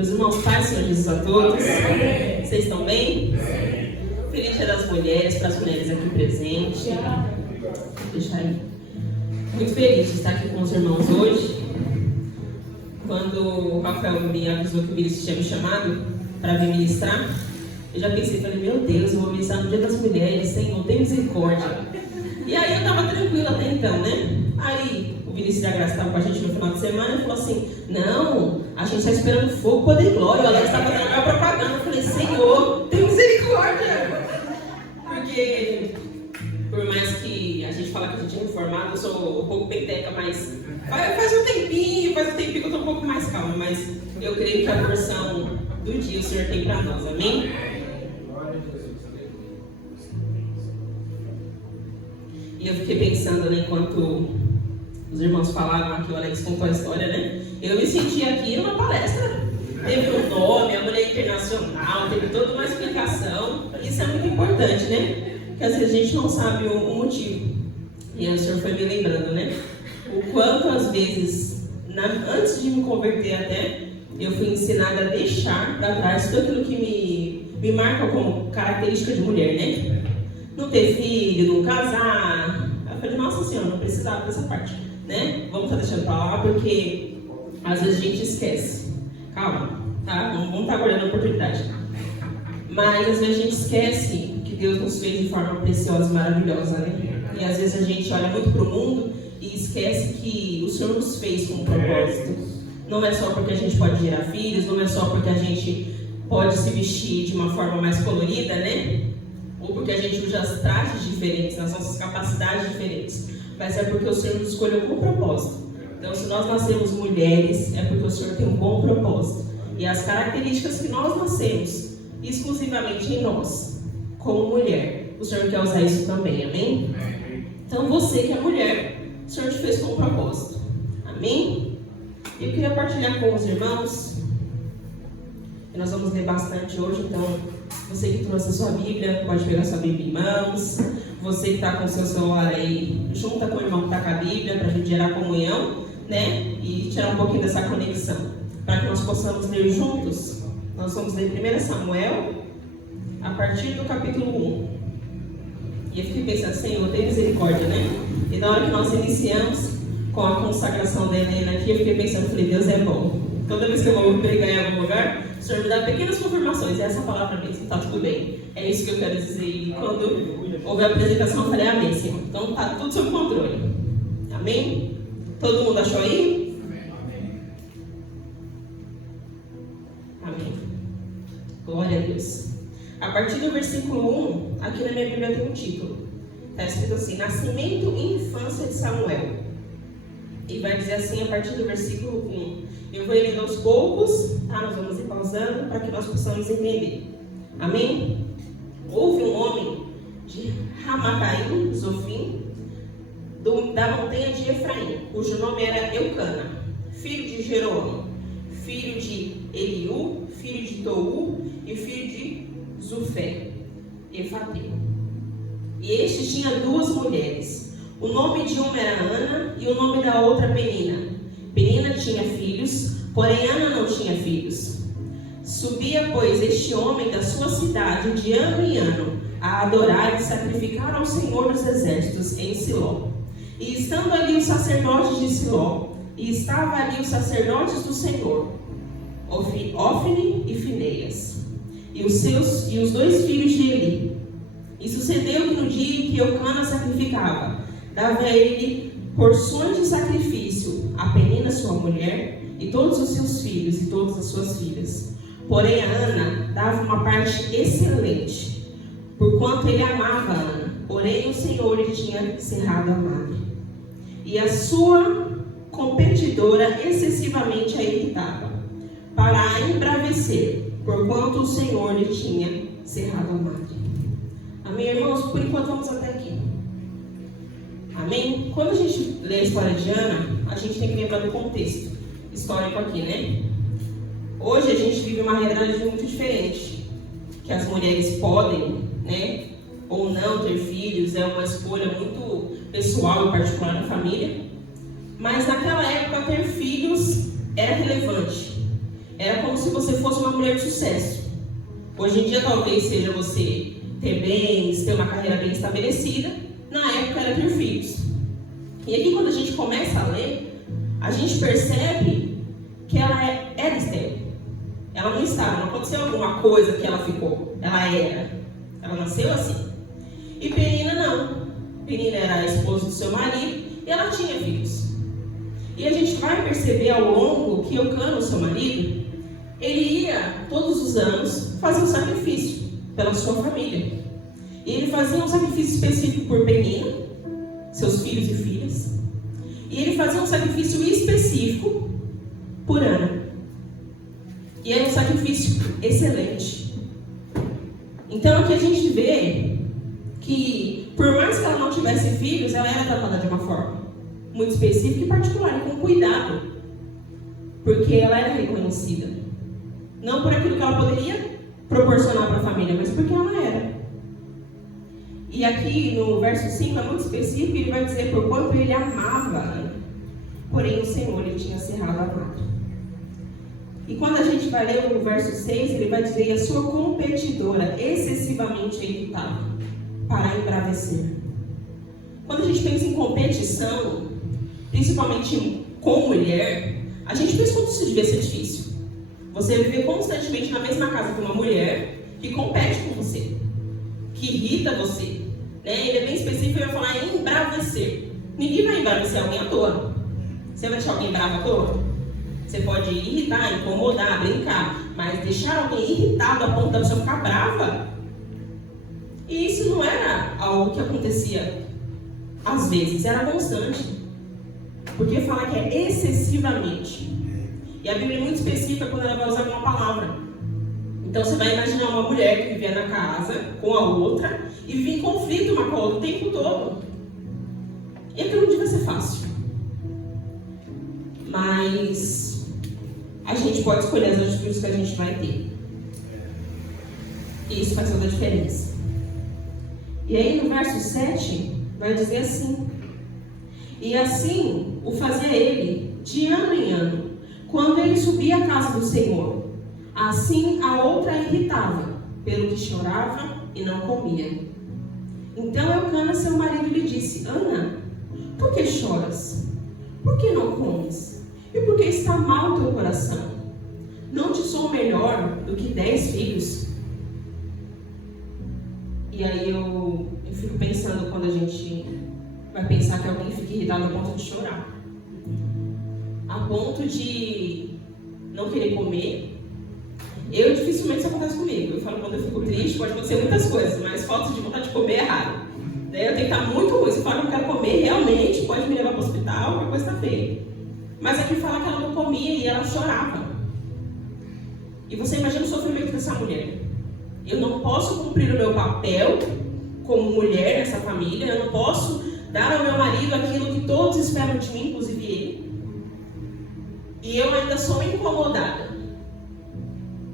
Meus irmãos, paz, Senhor Jesus a todos. Vocês estão bem? Feliz Dia das Mulheres, para as mulheres aqui presentes. Deixa aí. Muito feliz de estar aqui com os irmãos hoje. Quando o Rafael me avisou que o Vinícius tinha me chamado para vir ministrar, eu já pensei, falei, meu Deus, eu vou ministrar no Dia das Mulheres, Senhor, tem misericórdia. E aí eu estava tranquila até então, né? Aí o Vinícius da Graça estava com a gente no final de semana e falou assim, não, a gente está esperando fogo, poder e glória. O Alex estava fazendo a propaganda. Eu falei, Senhor, tem misericórdia. Porque por mais que a gente fala que a gente é informado, eu sou um pouco peiteca, mas faz um tempinho que eu estou um pouco mais calma, mas eu creio que a porção do dia o Senhor tem para nós, amém? E eu fiquei pensando, né, enquanto os irmãos falavam aqui, o Alex contou a história, né? Eu me senti aqui numa palestra. Teve um nome, a mulher internacional, teve toda uma explicação. Isso é muito importante, né? Porque às vezes a gente não sabe o motivo. E aí o Senhor foi me lembrando, né? O quanto às vezes, antes de me converter até, eu fui ensinada a deixar para trás tudo aquilo que me marca como característica de mulher, né? Não ter filho, não casar. Eu falei, nossa senhora, não precisava dessa parte, né? Vamos estar deixando para lá, porque às vezes a gente esquece. Calma, tá? Vamos estar guardando a oportunidade. Mas às vezes a gente esquece que Deus nos fez de forma preciosa e maravilhosa, né? E às vezes a gente olha muito para o mundo e esquece que o Senhor nos fez com um propósito. Não é só porque a gente pode gerar filhos, não é só porque a gente pode se vestir de uma forma mais colorida, né? Ou porque a gente usa as trajes diferentes, as nossas capacidades diferentes, mas é porque o Senhor nos escolheu com propósito. Então, se nós nascemos mulheres, é porque o Senhor tem um bom propósito. E as características que nós nascemos, exclusivamente em nós, como mulher, o Senhor quer usar isso também, amém? Então, você que é mulher, o Senhor te fez com um propósito, amém? Eu queria partilhar com os irmãos, e nós vamos ler bastante hoje, então, você que trouxe a sua Bíblia, pode pegar a sua Bíblia em mãos. Você que está com o seu celular aí, junta com o irmão que está com a Bíblia, para a gente gerar comunhão, né? E tirar um pouquinho dessa conexão. Para que nós possamos ler juntos, nós vamos ler 1 Samuel, a partir do capítulo 1. E eu fiquei pensando, Senhor, tem misericórdia, né? E na hora que nós iniciamos com a consagração da Helena aqui, eu fiquei pensando, falei, Deus é bom. Toda vez que eu vou pregar em algum lugar, o Senhor me dá pequenas confirmações. E essa palavra mesmo, está tudo bem. É isso que eu quero dizer. E quando houve a apresentação, eu falei, amém, Senhor. Então está tudo sob controle. Amém? Todo mundo achou aí? Amém. Glória a Deus. A partir do versículo 1, aqui na minha Bíblia tem um título. Está escrito assim, Nascimento e Infância de Samuel. E vai dizer assim a partir do versículo 1. Eu vou lendo aos poucos, tá? Nós vamos ir pausando para que nós possamos entender. Amém? Houve um homem de Ramataim, Zofim, da montanha de Efraim, cujo nome era Eucana, filho de Jeroão, filho de Eliú, filho de Tou e filho de Zufé, Efateu. E este tinha duas mulheres. O nome de uma era Ana e o nome da outra Penina. Penina tinha filhos, porém Ana não tinha filhos. Subia, pois, este homem da sua cidade de ano em ano a adorar e sacrificar ao Senhor dos Exércitos em Siló. E estando ali os sacerdotes de Siló, e estava ali os sacerdotes do Senhor, Ofni e Fineias, e os dois filhos de Eli. E sucedeu que no dia em que Eucana sacrificava, dava a ele porções de sacrifício a Penina sua mulher, e todos os seus filhos e todas as suas filhas. Porém a Ana dava uma parte excelente, porquanto ele amava a Ana, porém o Senhor lhe tinha cerrado a madre. E a sua competidora excessivamente a irritava, para a embravecer, porquanto o Senhor lhe tinha cerrado a madre. Amém, irmãos? Por enquanto vamos até aqui. Amém? Quando a gente lê a história de Ana, a gente tem que lembrar do contexto histórico aqui, né? Hoje a gente vive uma realidade muito diferente, que as mulheres podem, né, ou não ter filhos, é uma escolha muito pessoal e particular da família. Mas naquela época ter filhos era relevante. era como se você fosse uma mulher de sucesso. Hoje em dia talvez seja você ter bens, ter uma carreira bem estabelecida. Na época era ter filhos. E aqui quando a gente começa a ler, a gente percebe que ela era estéril. Ela não estava, não aconteceu alguma coisa que ela ficou. Ela era. Ela nasceu assim. E Penina não. Penina era a esposa do seu marido e ela tinha filhos. E a gente vai perceber ao longo que Eucana, o seu marido, ele ia todos os anos fazer um sacrifício pela sua família. E ele fazia um sacrifício específico por Penina, seus filhos e filhas. E ele fazia um sacrifício específico por Ana. E era um sacrifício excelente. Então aqui a gente vê que, por mais que ela não tivesse filhos, ela era tratada de uma forma muito específica e particular, e com cuidado. Porque ela era reconhecida. Não por aquilo que ela poderia proporcionar para a família, mas porque ela era. E aqui no verso 5 é muito específico, ele vai dizer por quanto ele amava Ana. Porém o Senhor lhe tinha cerrado a mata. E quando a gente vai ler o verso 6, ele vai dizer: e a sua competidora excessivamente irritada para embravecer. Quando a gente pensa em competição, principalmente com mulher, a gente pensa como isso devia ser difícil. Você viver constantemente na mesma casa com uma mulher que compete com você, que irrita você. Né? Ele é bem específico, ele vai falar em embravecer. Ninguém vai embravecer alguém à toa. Você vai deixar alguém bravo à toa? Você pode irritar, incomodar, brincar, mas deixar alguém irritado a ponto da pessoa ficar brava, e isso não era algo que acontecia às vezes, era constante. Porque fala que é excessivamente. E a Bíblia é muito específica quando ela vai usar uma palavra. Então você vai imaginar uma mulher que vivia na casa com a outra e vivia em conflito uma com a outra o tempo todo. E aquilo não devia ser fácil. Mas a gente pode escolher as atitudes que a gente vai ter. E isso faz toda a diferença. E aí no verso 7 vai dizer assim: e assim o fazia ele de ano em ano, quando ele subia à casa do Senhor. Assim a outra irritava, pelo que chorava e não comia. Então Eucana, seu marido, lhe disse: Ana, por que choras? Por que não comes? E por que está mal o teu coração? Não te sou melhor do que 10 filhos? E aí eu fico pensando, quando a gente vai pensar que alguém fica irritado a ponto de chorar, a ponto de não querer comer. Eu dificilmente isso acontece comigo. Eu falo, quando eu fico triste, pode acontecer muitas coisas, mas falta de vontade de comer é raro. Daí eu tenho que estar muito ruim. Se eu falar que eu quero comer, realmente pode me levar para o hospital, a coisa está feia. Mas aqui fala que ela não comia e ela chorava. E você imagina o sofrimento dessa mulher. Eu não posso cumprir o meu papel como mulher nessa família, eu não posso dar ao meu marido aquilo que todos esperam de mim, inclusive ele. E eu ainda sou incomodada.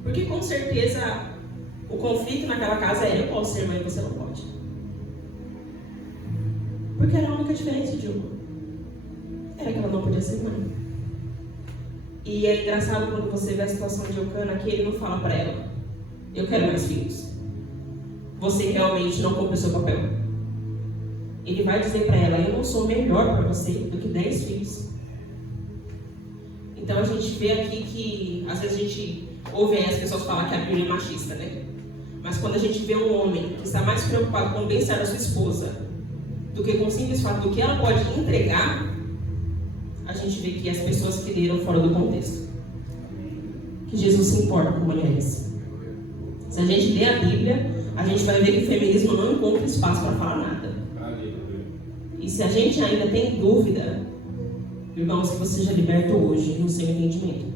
Porque com certeza o conflito naquela casa era: eu posso ser mãe e você não pode. Porque era a única diferença de uma. Era que ela não podia ser mãe. E é engraçado quando você vê a situação de Eucana, que ele não fala para ela: eu quero mais filhos. Você realmente não cumpriu o seu papel. Ele vai dizer para ela: eu não sou melhor para você do que 10 filhos. Então a gente vê aqui que, às vezes a gente ouve as pessoas falar que a Bíblia é machista, né? Mas quando a gente vê um homem que está mais preocupado com o bem-estar da sua esposa do que com o simples fato do que ela pode entregar, a gente vê que as pessoas que leram fora do contexto. Que Jesus se importa com mulheres. Se a gente lê a Bíblia, a gente vai ver que o feminismo não encontra espaço para falar nada. E se a gente ainda tem dúvida, irmãos, que você seja liberto hoje no seu entendimento.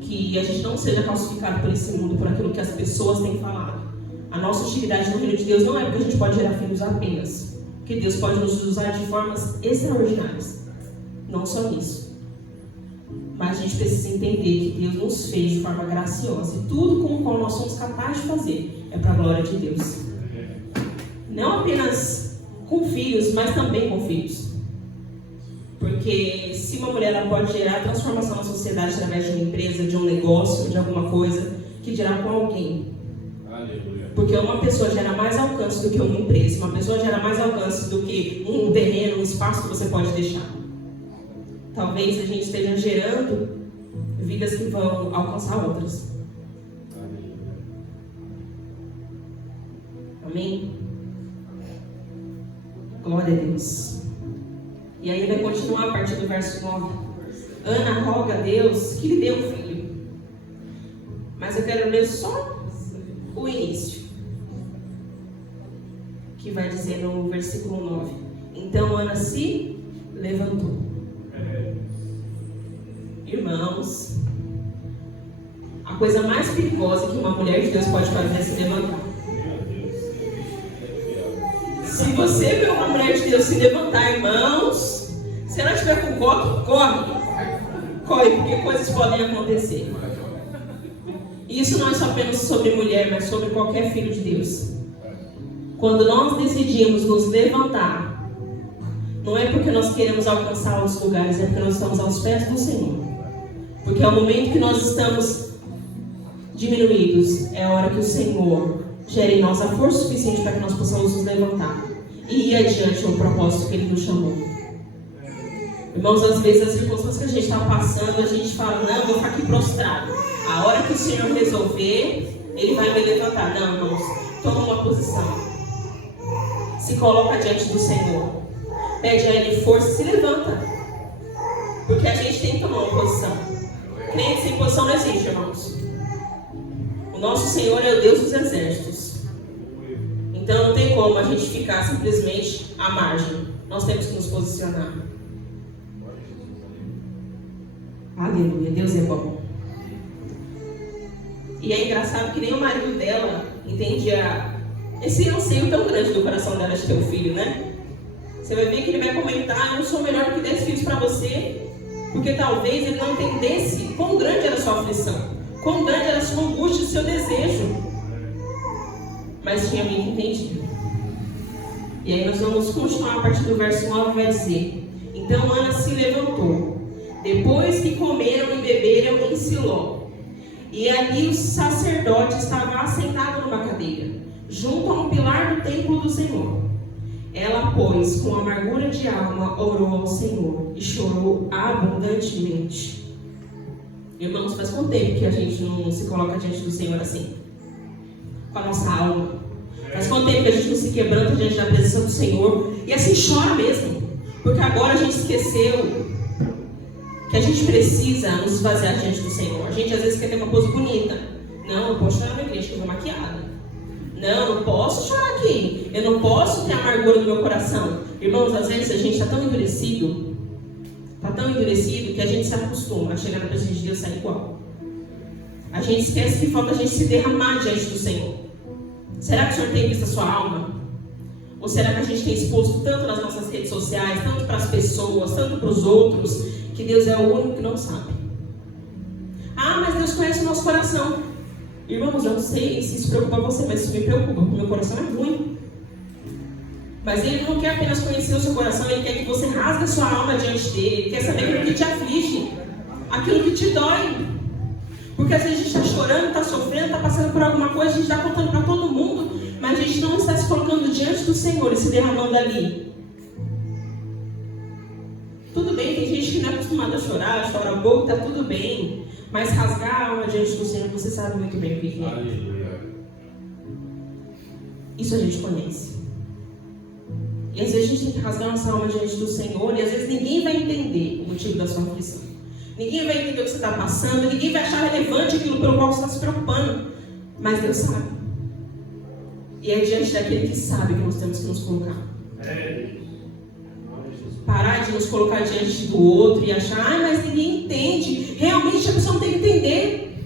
Que a gente não seja calcificado por esse mundo, por aquilo que as pessoas têm falado. A nossa utilidade no reino de Deus não é porque a gente pode gerar filhos apenas. Porque Deus pode nos usar de formas extraordinárias. Não só nisso. Mas a gente precisa entender que Deus nos fez de forma graciosa. E tudo com o qual nós somos capazes de fazer é para a glória de Deus. Não apenas com filhos, mas também com filhos. Porque se uma mulher ela pode gerar transformação na sociedade através de uma empresa, de um negócio, de alguma coisa, que dirá com alguém. Aleluia. Porque uma pessoa gera mais alcance do que uma empresa. Uma pessoa gera mais alcance do que um terreno, um espaço que você pode deixar. Talvez a gente esteja gerando vidas que vão alcançar outras. Amém? Glória a Deus. E aí vai continuar a partir do verso 9. Ana roga a Deus que lhe dê um filho. Mas eu quero ler só o início, que vai dizer no versículo 9. Então Ana se levantou. Irmãos, a coisa mais perigosa que uma mulher de Deus pode fazer é se levantar. Se você vê uma mulher de Deus se levantar, irmãos, se ela estiver com coque, corre, porque coisas podem acontecer. E isso não é só apenas sobre mulher, mas sobre qualquer filho de Deus. Quando nós decidimos nos levantar, não é porque nós queremos alcançar outros lugares, é porque nós estamos aos pés do Senhor. Porque é o momento que nós estamos diminuídos, é a hora que o Senhor gere em nós a força suficiente para que nós possamos nos levantar e ir adiante ao propósito que Ele nos chamou. Irmãos, às vezes as circunstâncias que a gente está passando, a gente fala, não, vou ficar aqui prostrado. A hora que o Senhor resolver, Ele vai me levantar. Não, irmãos, toma uma posição. Se coloca diante do Senhor. Pede a Ele força e se levanta. Porque a gente tem que tomar uma posição. Crente sem posição não existe, irmãos. O nosso Senhor é o Deus dos exércitos. Então não tem como a gente ficar simplesmente à margem. Nós temos que nos posicionar. Aleluia, Deus é bom. E é engraçado que nem o marido dela entendia esse anseio tão grande do coração dela de ter um filho, né? Você vai ver que ele vai comentar, eu não sou melhor do que 10 filhos para você. Porque talvez ele não entendesse quão grande era a sua aflição, quão grande era a sua angústia, o seu desejo. Mas tinha alguém que entendia. E aí nós vamos continuar a partir do verso 9, vai dizer: então Ana se levantou, depois que comeram e beberam em Siló. E ali o sacerdote estava assentado numa cadeira, junto a um pilar do templo do Senhor. Ela, pois, com amargura de alma, orou ao Senhor e chorou abundantemente. Irmãos, faz quanto tempo que a gente não se coloca diante do Senhor assim? Com a nossa alma. Faz quanto tempo que a gente não se quebranta diante da presença do Senhor e assim chora mesmo? Porque agora a gente esqueceu que a gente precisa nos esvaziar diante do Senhor. A gente às vezes quer ter uma pose bonita. Não, eu posso chorar na igreja, que eu vou maquiada. Não, não posso chorar aqui. Eu não posso ter amargura no meu coração. Irmãos, às vezes a gente está tão endurecido, que a gente se acostuma a chegar na presença de Deus e sair igual. A gente esquece que falta a gente se derramar diante do Senhor. Será que o Senhor tem visto a sua alma? Ou será que a gente tem exposto tanto nas nossas redes sociais, tanto para as pessoas, tanto para os outros, que Deus é o único que não sabe? Ah, mas Deus conhece o nosso coração. Irmãos, eu não sei se isso preocupa você, mas isso me preocupa, porque o meu coração é ruim. Mas Ele não quer apenas conhecer o seu coração, Ele quer que você rasgue a sua alma diante dEle. Ele quer saber aquilo que te aflige, aquilo que te dói. Porque às vezes a gente está chorando, está sofrendo, está passando por alguma coisa, a gente está contando para todo mundo, mas a gente não está se colocando diante do Senhor e se derramando ali. Tudo bem, tem gente que não é acostumada a chorar, chora pouco, está tudo bem. Mas rasgar a alma diante do Senhor, você sabe muito bem o que é. Aleluia. Isso a gente conhece. E às vezes a gente tem que rasgar nossa alma diante do Senhor, e às vezes ninguém vai entender o motivo da sua aflição. Ninguém vai entender o que você está passando, ninguém vai achar relevante aquilo pelo qual você está se preocupando. Mas Deus sabe. E é diante daquele que sabe que nós temos que nos colocar. Parar de nos colocar diante do outro e achar, mas ninguém entende. Realmente a pessoa não tem que entender.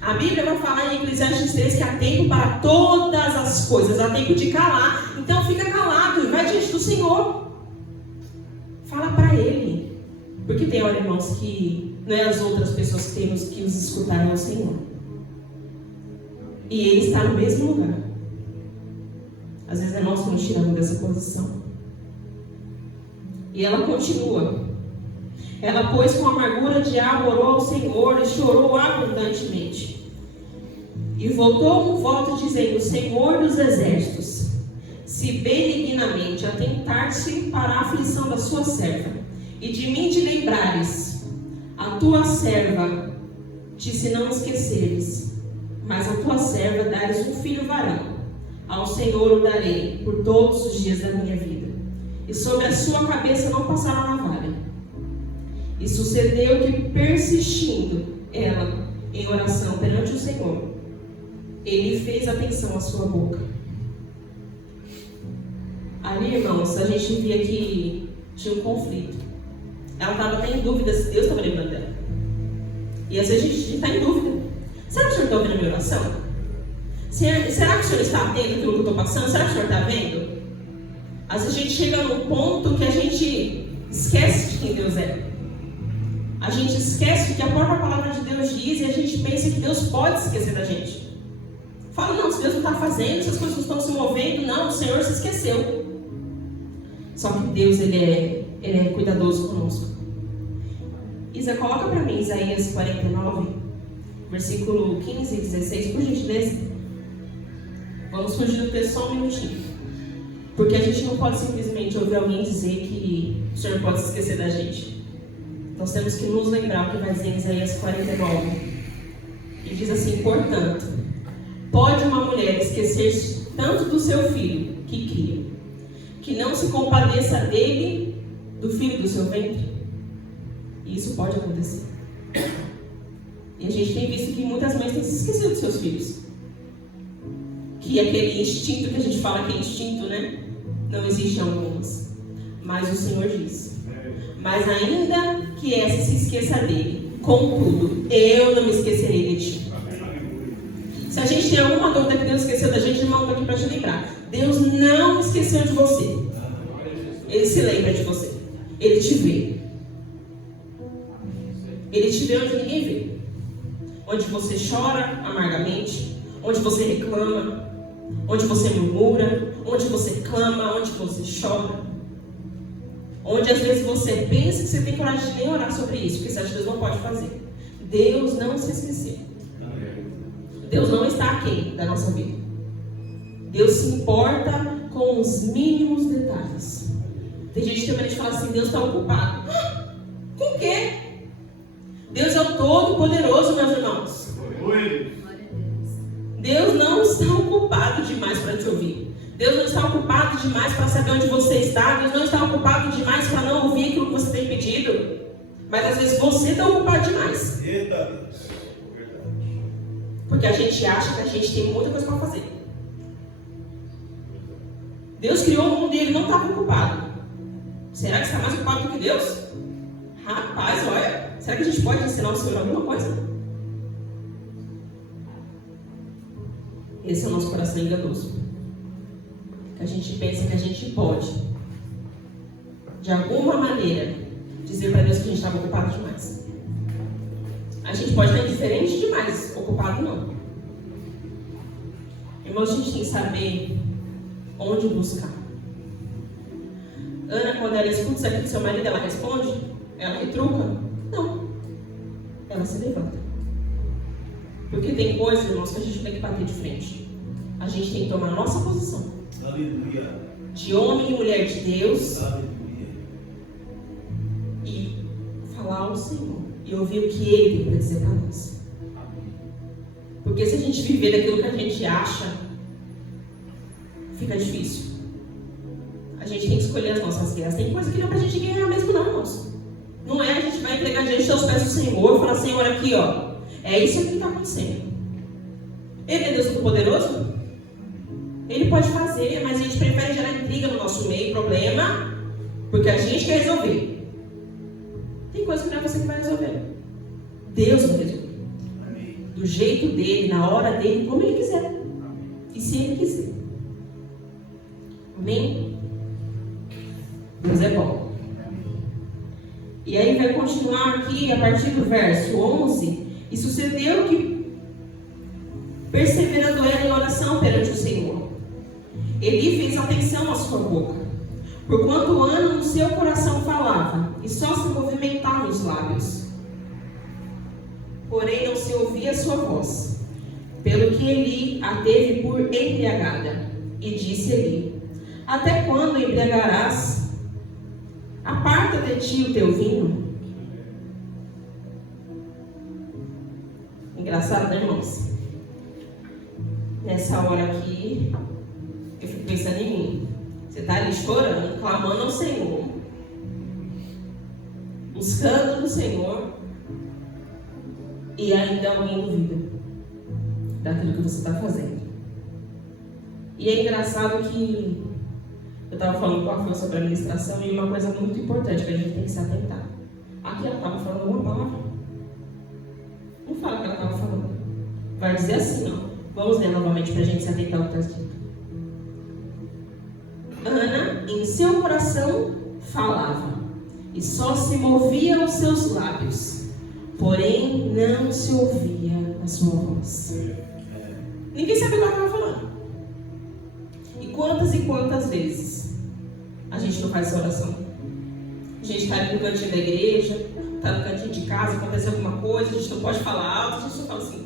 A Bíblia vai falar em Eclesiastes 3 que há tempo para todas as coisas, há tempo de calar. Então fica calado e vai diante do Senhor. Fala para Ele. Porque tem hora, irmãos, que não é as outras pessoas que temos que nos escutar, é o Senhor. E Ele está no mesmo lugar. Às vezes é nós que nos tiramos dessa posição. E ela continua. Ela, pois, com amargura de alma, orou ao Senhor e chorou abundantemente. E voltou um voto dizendo: Senhor dos exércitos, se benignamente atentar-se para a aflição da sua serva, e de mim te lembrares, a tua serva, se não esqueceres, mas a tua serva dares um filho varão, ao Senhor o darei por todos os dias da minha vida, e sobre a sua cabeça não passará navalha. E sucedeu que, persistindo ela em oração perante o Senhor, ele fez atenção à sua boca. Ali, irmãos, a gente via que tinha um conflito. Ela estava até em dúvida se Deus estava lembrando dela. E às vezes a gente está em dúvida. Será que o Senhor está ouvindo a minha oração? Será que o Senhor está atento àquilo que eu estou passando? Será que o Senhor está vendo? Às vezes a gente chega num ponto que a gente esquece de quem Deus é. A gente esquece o que a própria palavra de Deus diz e a gente pensa que Deus pode esquecer da gente. Fala, não, se Deus não está fazendo, se as coisas não estão se movendo, não, o Senhor se esqueceu. Só que Deus, Ele é cuidadoso conosco. Isa, coloca para mim Isaías 49, versículo 15 e 16, por gentileza. Vamos fugir do texto só um minutinho. Porque a gente não pode simplesmente ouvir alguém dizer que o Senhor pode se esquecer da gente. Nós temos que nos lembrar o que vai dizer em Isaías 49. E diz assim: portanto, pode uma mulher esquecer-se tanto do seu filho que cria, que não se compadeça dele, do filho do seu ventre? E isso pode acontecer. E a gente tem visto que muitas mães têm se esquecido dos seus filhos. Que aquele instinto que a gente fala que é instinto, né? Não existe em algumas. Mas o Senhor diz: mas ainda que essa se esqueça dele, contudo, eu não me esquecerei de ti. Se a gente tem alguma dúvida que Deus esqueceu da gente, irmão, estou aqui para te lembrar. Deus não esqueceu de você. Ele se lembra de você. Ele te vê. Ele te vê onde ninguém vê. Onde você chora amargamente, onde você reclama, onde você murmura, onde você clama, onde você chora. Onde às vezes você pensa que você tem coragem de nem orar sobre isso, porque você acha que Deus não pode fazer. Deus não se esqueceu. Deus não está aquém da nossa vida. Deus se importa com os mínimos detalhes. Tem gente que tem medo de falar assim: Deus está ocupado. Com o quê? Deus é o Todo-Poderoso, meus irmãos. Deus não está ocupado demais para te ouvir. Deus não está ocupado demais para saber onde você está. Deus não está ocupado demais para não ouvir aquilo que você tem pedido. Mas às vezes você está ocupado demais. Eita. Porque a gente acha que a gente tem muita coisa para fazer. Deus criou o mundo e Ele não estava ocupado. Será que está mais ocupado do que Deus? Rapaz, olha. Será que a gente pode ensinar o Senhor alguma coisa? Esse é o nosso coração enganoso. Que a gente pensa que a gente pode, de alguma maneira, dizer para Deus que a gente estava ocupado demais. A gente pode estar indiferente demais, ocupado não. Irmãos, a gente tem que saber onde buscar. Ana, quando ela escuta isso aqui do seu marido, ela responde? Ela retruca? Não. Ela se levanta. Porque tem coisas, irmãos, que a gente tem que bater de frente. A gente tem que tomar a nossa posição. Aleluia. De homem e mulher de Deus. Aleluia. E falar ao Senhor. E ouvir o que Ele tem para dizer para nós. Porque se a gente viver daquilo que a gente acha, fica difícil. A gente tem que escolher as nossas guerras. Tem coisa que não é para a gente ganhar mesmo não, irmãos. Não é, a gente vai entregar diante dos pés do Senhor e falar: Senhor, aqui ó, é isso que está acontecendo. Ele é Deus Todo-Poderoso? Ele pode fazer, mas a gente prefere gerar intriga no nosso meio, problema, porque a gente quer resolver. Tem coisa que não é você que vai resolver. Deus vai resolver. Amém. Do jeito dele, na hora dele, como ele quiser. Amém. E se ele quiser. Amém? Deus é bom. E aí vai continuar aqui a partir do verso 11. E sucedeu que, perseverando ela em oração perante o Senhor, Eli fez atenção à sua boca. Porquanto Ana no seu coração falava, e só se movimentavam os lábios. Porém não se ouvia a sua voz, pelo que Eli a teve por embriagada. E disse Eli: até quando embriagarás? Aparta de ti o teu vinho. Engraçado, né, irmãos? Nessa hora aqui, eu fico pensando em mim. Você está ali chorando, clamando ao Senhor, buscando no Senhor, e ainda alguém duvida daquilo que você está fazendo. E é engraçado que eu estava falando com a Fran sobre a administração, e uma coisa muito importante que a gente tem que se atentar. Aqui ela estava falando uma palavra. Não fala o que ela estava falando. Vai dizer assim, ó. Vamos ler novamente para a gente se atentar ao que está escrito. Ana, em seu coração, falava, e só se movia aos seus lábios, porém não se ouvia a sua voz. Ninguém sabia o que ela estava falando. E quantas vezes a gente não faz essa oração? A gente está ali no cantinho da igreja, está no cantinho de casa, acontece alguma coisa, a gente não pode falar alto, a gente só fala assim.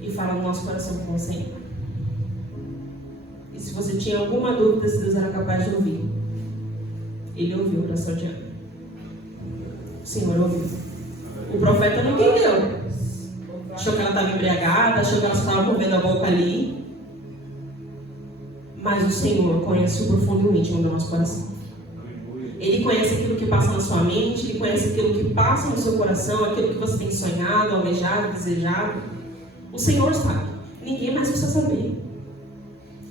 E fala no nosso coração com o Senhor. E se você tinha alguma dúvida se Deus era capaz de ouvir, Ele ouviu a oração de Ana. O Senhor ouviu. O profeta não entendeu. Achou que ela estava embriagada, achou que ela só estava movendo a boca ali. Mas o Senhor conhece o profundo e íntimo do nosso coração. Ele conhece aquilo que passa na sua mente, Ele conhece aquilo que passa no seu coração, aquilo que você tem sonhado, almejado, desejado. O Senhor sabe. Ninguém mais precisa saber.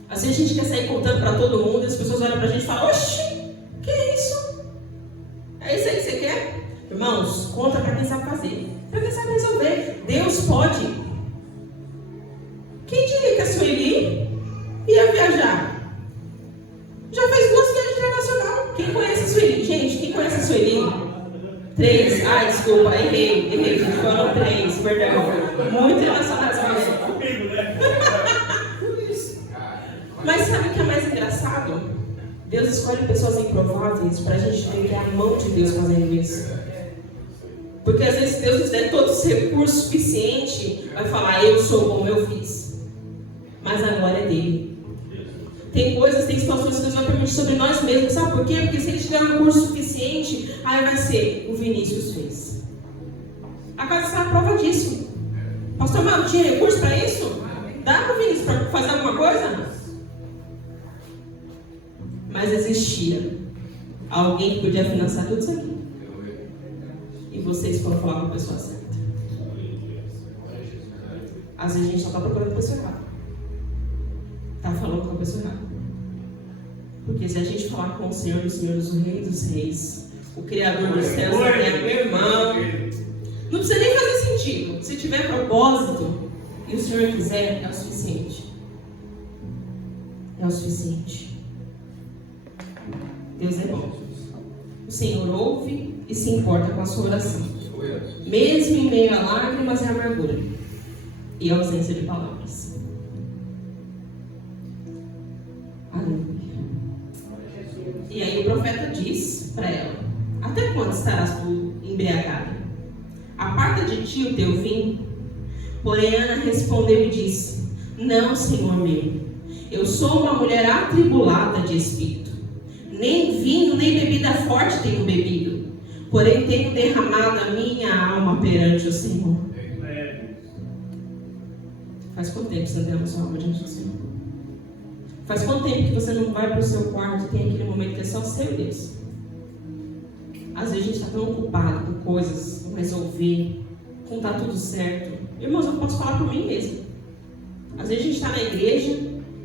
Às vezes a gente quer sair contando para todo mundo e as pessoas olham para a gente e falam: oxi, que é isso? É isso aí que você quer? Irmãos, conta para quem sabe fazer. Para quem sabe resolver. Deus pode. Quem diria que a Sueli ia viajar? Já fez 2 viagens internacionais. Quem conhece a Sueli? Gente, quem conhece a Sueli? 3. Ai, desculpa, errei, gente. Foram 3, perdão. Muito internacionais. Mas sabe o que é mais engraçado? Deus escolhe pessoas improváveis para a gente ver que é a mão de Deus fazendo isso. Porque às vezes Deus nos der todos os recursos suficientes, vai falar: eu sou como eu fiz. Mas a glória é dele. Tem coisas, tem situações que Deus vai permitir sobre nós mesmos. Sabe por quê? Porque se ele tiver um recurso suficiente, aí vai ser o Vinícius fez. A casa está a prova disso. Pastor Mauro, tinha recurso para isso? Dá para o Vinícius para fazer alguma coisa? Mas existia alguém que podia financiar tudo isso aqui. E vocês foram falar com a pessoa certa. Às vezes a gente só está procurando a pessoa errada. Está falando com a pessoa errada. Porque se a gente falar com o Senhor dos Reis, o Criador dos céus, da terra, meu irmão, não precisa nem fazer sentido. Se tiver propósito e o Senhor quiser, é o suficiente. É o suficiente. Deus é bom. O Senhor ouve e se importa com a sua oração, mesmo em meio a lágrimas e amargura e ausência de palavras. Aleluia. E aí o profeta diz para ela: até quando estarás tu embriagada? Aparta de ti o teu vinho. Porém Ana respondeu e disse: não, Senhor meu, eu sou uma mulher atribulada de espírito. Nem vinho, nem bebida forte tenho bebido, porém tenho derramado a minha alma perante o Senhor. Faz quanto tempo você derrama sua alma diante do Senhor? Faz quanto tempo que você não vai para o seu quarto e tem aquele momento que é só seu e Deus? Às vezes a gente está tão ocupado com coisas, com resolver, com estar tudo certo. Irmãos, eu posso falar por mim mesmo. Às vezes a gente está na igreja,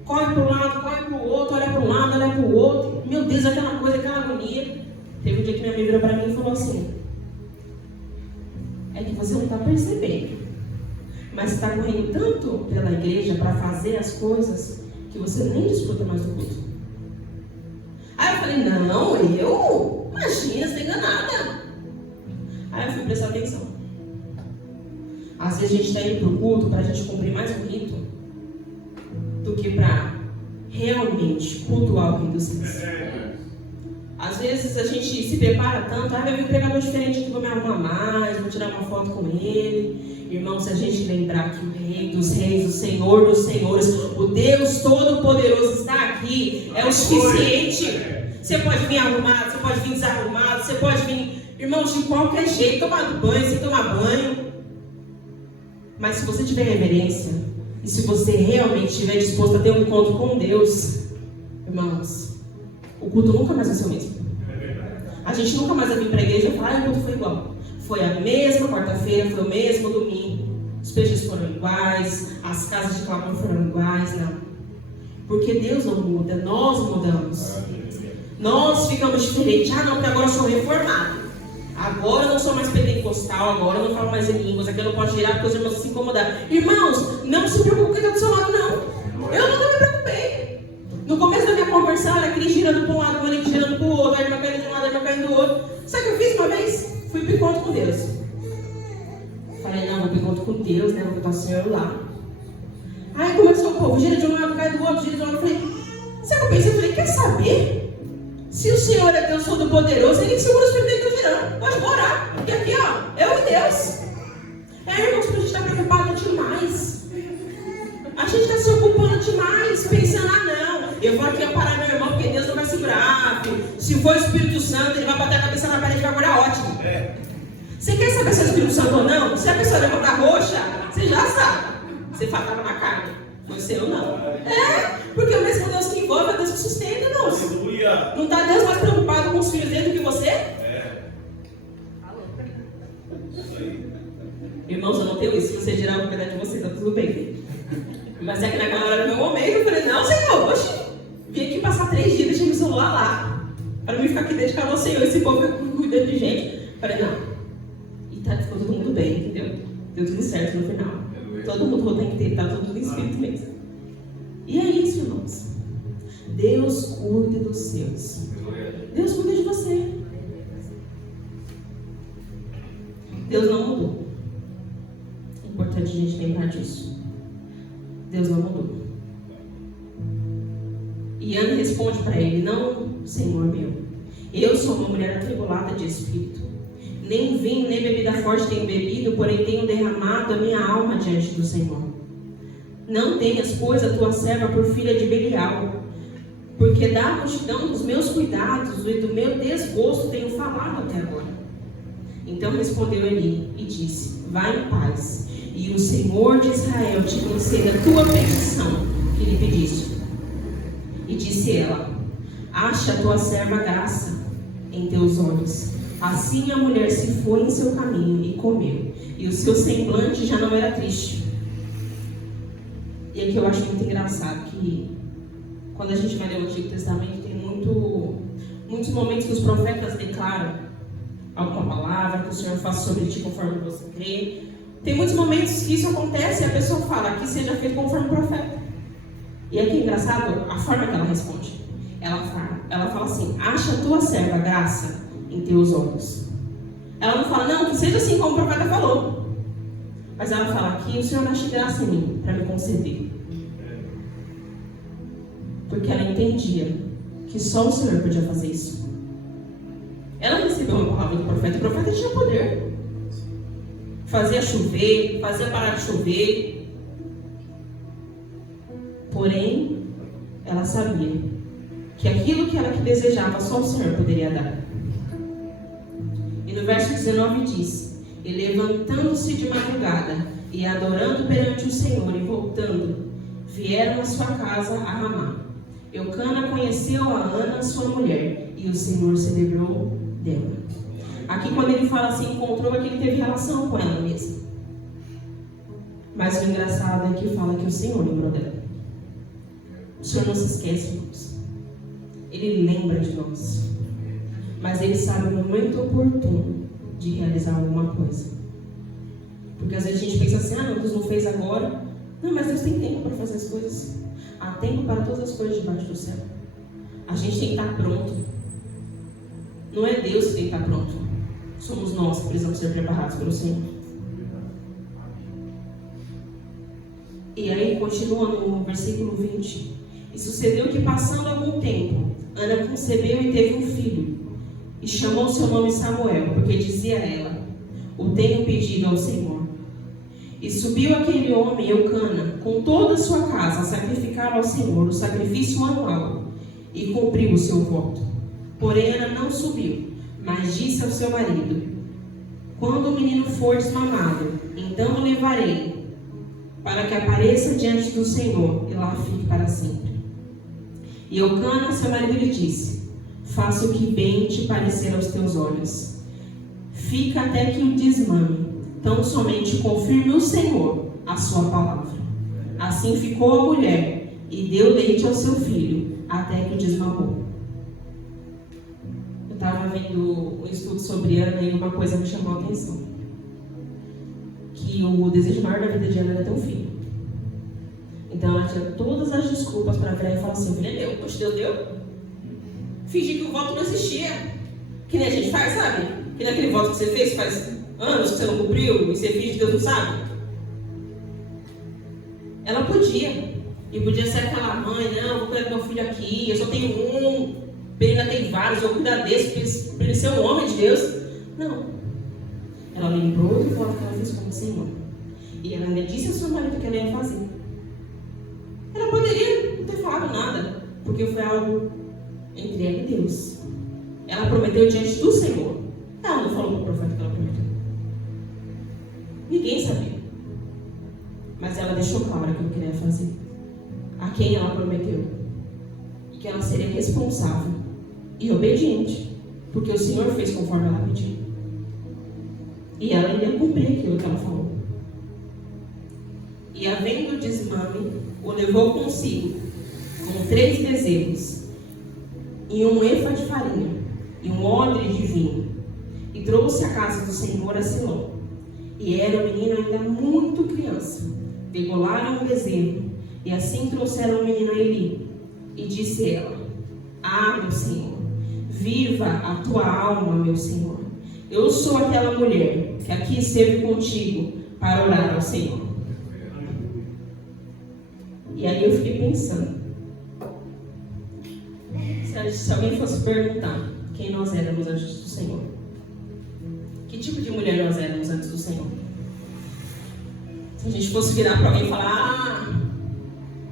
corre para um lado, corre para o outro, olha para um lado, olha para o outro. Meu Deus, aquela coisa, aquela agonia. Teve um dia que minha mãe virou para mim e falou assim: é que você não está percebendo, mas está correndo tanto pela igreja para fazer as coisas que você nem desfruta mais do culto. Aí eu falei: não, eu? Imagina, você está enganada. Aí eu fui prestar atenção. Às vezes a gente está indo para o culto para a gente cumprir mais um rito do que para realmente cultuar o Rei dos Reis. Às vezes a gente se prepara tanto, vai vir um pregador diferente que vou me arrumar mais, vou tirar uma foto com ele. Irmão, se a gente lembrar que o Rei dos Reis, o Senhor dos Senhores, o Deus Todo-Poderoso está aqui, é o suficiente. Você pode vir arrumado, você pode vir desarrumado, você pode vir, irmãos, de qualquer jeito, tomando banho, sem tomar banho. Mas se você tiver reverência, e se você realmente estiver disposto a ter um encontro com Deus, irmãos, o culto nunca mais vai ser o mesmo. A gente nunca mais vai vir para a igreja e falar, o culto foi igual. Foi a mesma quarta-feira, foi o mesmo domingo. Os peixes foram iguais, as casas de clamor foram iguais, não. Porque Deus não muda, nós mudamos. Nós ficamos diferentes. Ah, não, porque agora eu sou reformado. Agora eu não sou mais pentecostal, agora eu não falo mais em línguas, aqui eu não posso girar porque os irmãos se incomodaram. Irmãos, não se preocupe com quem está do seu lado, não. Eu nunca me preocupei. No começo da minha conversão, era aquele girando para um lado, o Monique girando para o outro, a irmã caindo de um lado, a irmã caindo do outro. Sabe o que eu fiz uma vez? Fui para o encontro com Deus. Falei, não, vou para o encontro com Deus, né? Vou botar o Senhor lá. Aí começou o povo, gira de um lado, cai do outro, gira de um lado. Eu falei, sabe o que eu pensei? Eu falei, quer saber? Se o Senhor é Deus Todo-Poderoso, Ele segura os filhos dele que eu girando. Pode orar. Porque aqui, ó, eu e Deus. Irmãos, a gente está preocupado demais. A gente está se ocupando demais, pensando, não, eu vou aqui parar meu irmão, porque Deus não vai segurar. Se for o Espírito Santo, ele vai bater a cabeça na parede e vai acordar ótimo. Você quer saber se é o Espírito Santo ou não? Se a pessoa levantar roxa, você já sabe. Você fatava na carne. Foi seu ou não. Porque o mesmo Deus que envolve é o Deus que sustenta, irmãos. Não está Deus mais preocupado com os filhos dele do que você? Irmãos, eu não tenho isso. Se você girar uma verdade de você, tá tudo bem. Mas é que naquela hora do meu momento, eu falei, não, Senhor, oxe, vim aqui passar 3 dias, deixei meu celular lá. Para não ficar aqui dedicado ao Senhor, esse povo fica cuidando de gente. Eu falei, não. E ficou todo mundo bem, entendeu? Deu tudo certo no final. Todo mundo tem que ter, tá tudo em espírito mesmo. E é isso, irmãos. Deus cuida dos seus. Deus cuida de você. Deus não mudou. É importante a gente lembrar disso. Deus não mudou. E Ana responde para ele, não, Senhor meu. Eu sou uma mulher atribulada de espírito. Nem vinho, nem bebida forte tenho bebido, porém tenho derramado a minha alma diante do Senhor. Não tenhas, pois, a tua serva por filha de Belial, porque da multidão dos meus cuidados e do meu desgosto tenho falado até agora. Então respondeu Eli e disse, vai em paz, e o Senhor de Israel te conceda a tua petição que lhe pediste. E disse ela, acha a tua serva graça em teus olhos. Assim a mulher se foi em seu caminho e comeu, e o seu semblante já não era triste. E aqui eu acho muito engraçado que quando a gente vai ler o Antigo Testamento tem muitos momentos que os profetas declaram alguma palavra, que o Senhor faça sobre ti conforme você crê. Tem muitos momentos que isso acontece e a pessoa fala que seja feito conforme o profeta. E aqui é engraçado a forma que ela responde. Ela fala assim, acha a tua serva graça em teus olhos. Ela não fala, não, que seja assim como o profeta falou. Mas ela fala que o Senhor ache graça em mim para me conceder. Porque ela entendia que só o Senhor podia fazer isso. Ela recebeu uma palavra do profeta. O profeta tinha poder. Fazia chover, fazia parar de chover. Porém, ela sabia que aquilo que ela desejava só o Senhor poderia dar. E no verso 19 diz, e levantando-se de madrugada e adorando perante o Senhor e voltando, vieram à sua casa a Ramá. Eucana conheceu a Ana, sua mulher, e o Senhor se lembrou dela. Aqui quando ele fala assim, encontrou, é que ele teve relação com ela mesmo. Mas o engraçado é que fala que o Senhor lembrou dela. O Senhor não se esquece, irmãos. Ele lembra de nós. Mas Ele sabe o momento oportuno de realizar alguma coisa. Porque às vezes a gente pensa assim, não, Deus não fez agora. Não, mas Deus tem tempo para fazer as coisas. Há tempo para todas as coisas debaixo do céu. A gente tem que estar pronto. Não é Deus que tem que estar pronto. Somos nós que precisamos ser preparados pelo Senhor. E aí continua no versículo 20. E sucedeu que, passando algum tempo, Ana concebeu e teve um filho. E chamou seu nome Samuel, porque dizia ela: o tenho pedido ao Senhor. E subiu aquele homem, Eucana, com toda a sua casa, a sacrificar ao Senhor o sacrifício anual, e cumpriu o seu voto. Porém Ana não subiu, mas disse ao seu marido: quando o menino for desmamado, então o levarei, para que apareça diante do Senhor e lá fique para sempre. E Eucana, seu marido, lhe disse: faça o que bem te parecer aos teus olhos. Fica até que o desmame, tão somente confirme o Senhor a sua palavra. Assim ficou a mulher e deu leite ao seu filho, até que o desmamou. Eu estava vendo um estudo sobre Ana e uma coisa me chamou a atenção. Que o desejo maior da vida de Ana era ter um filho. Então ela tinha todas as desculpas para virar e falar assim: filho é meu, poxa, Deus deu. Fingir que o voto não existia. Que nem a gente faz, sabe? Que naquele voto que você fez faz anos que você não cumpriu e você finge que Deus não sabe. Ela podia. E podia ser aquela mãe: não, vou cuidar do meu filho aqui, eu só tenho um, ele ainda tem vários, eu vou cuidar desse, para ele ser um homem de Deus. Não. Ela lembrou do voto que ela fez com o Senhor. E ela ainda disse ao seu marido que ela ia fazer. Ela poderia não ter falado nada, porque foi algo entre ela e Deus. Ela prometeu diante do Senhor. Ela não falou para o profeta que ela prometeu. Ninguém sabia. Mas ela deixou claro que ela queria fazer. A quem ela prometeu. E que ela seria responsável e obediente. Porque o Senhor fez conforme ela pediu. E ela iria cumprir aquilo que ela falou. E havendo o desmame, o levou consigo, com 3 bezerros, e um efa de farinha, e um odre de vinho, e trouxe à casa do Senhor a Siló. E era o menino ainda muito criança. Degolaram um bezerro, e assim trouxeram o menino a Eli. E disse ela: ah, meu Senhor, viva a tua alma, meu Senhor. Eu sou aquela mulher que aqui esteve contigo para orar ao Senhor. E aí eu fiquei pensando, se alguém fosse perguntar quem nós éramos antes do Senhor, que tipo de mulher nós éramos antes do Senhor? Se a gente fosse virar para alguém e falar: ah,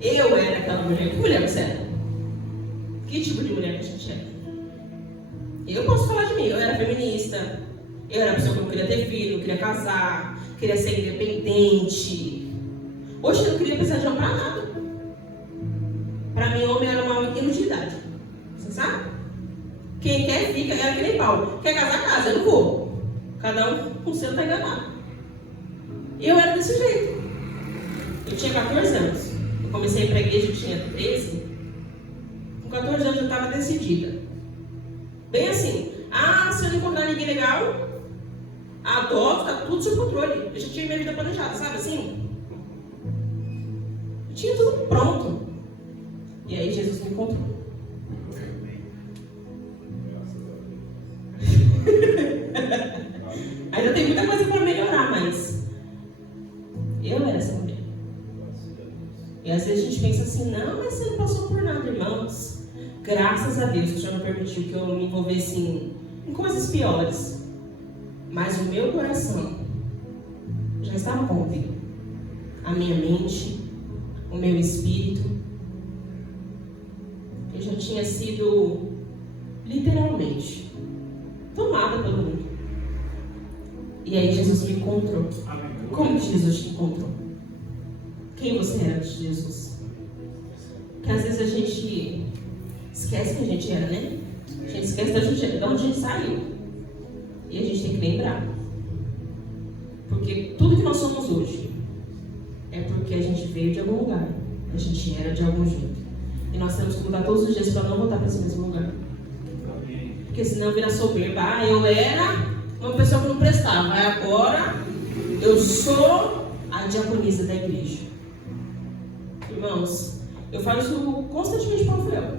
eu era aquela mulher, que mulher você era? Que tipo de mulher que a gente era? Eu posso falar de mim: eu era feminista, eu era a pessoa que não queria ter filho, não queria casar, queria ser independente. Hoje eu não queria precisar de homem para nada. Para mim, homem era uma inutilidade. Você sabe? Quem quer, fica. Era que nem Paulo. Quer casar, casa. Eu não vou. Cada um com o seu está enganado. Eu era desse jeito. Eu tinha 14 anos. Eu comecei a ir para a igreja, eu tinha 13. Com 14 anos eu estava decidida. Bem assim. Ah, se eu não encontrar ninguém legal, adoto, tá tudo sob controle. Eu já tinha minha vida planejada, sabe assim? Eu tinha tudo pronto. E aí Jesus me encontrou. Ainda tem muita coisa para melhorar, mas eu era essa mulher. E às vezes a gente pensa assim: não, mas você não passou por nada, irmãos. Graças a Deus que o Senhor não permitiu que eu me envolvesse em coisas piores. Mas o meu coração já estava contido. A minha mente, o meu espírito. Eu já tinha sido, literalmente, tomada pelo mundo. E aí Jesus me encontrou. Como que Jesus te encontrou? Quem você era antes de Jesus? Porque às vezes a gente esquece quem a gente era, né? A gente esquece de onde a gente saiu. E a gente tem que lembrar. Porque tudo que nós somos hoje é porque a gente veio de algum lugar. A gente era de algum jeito. E nós temos que mudar todos os dias para não voltar para esse mesmo lugar. Porque senão vira soberba. Ah, eu era uma pessoa que não prestava. Agora eu sou a diaconisa da igreja. Irmãos, eu falo isso constantemente para o Rafael.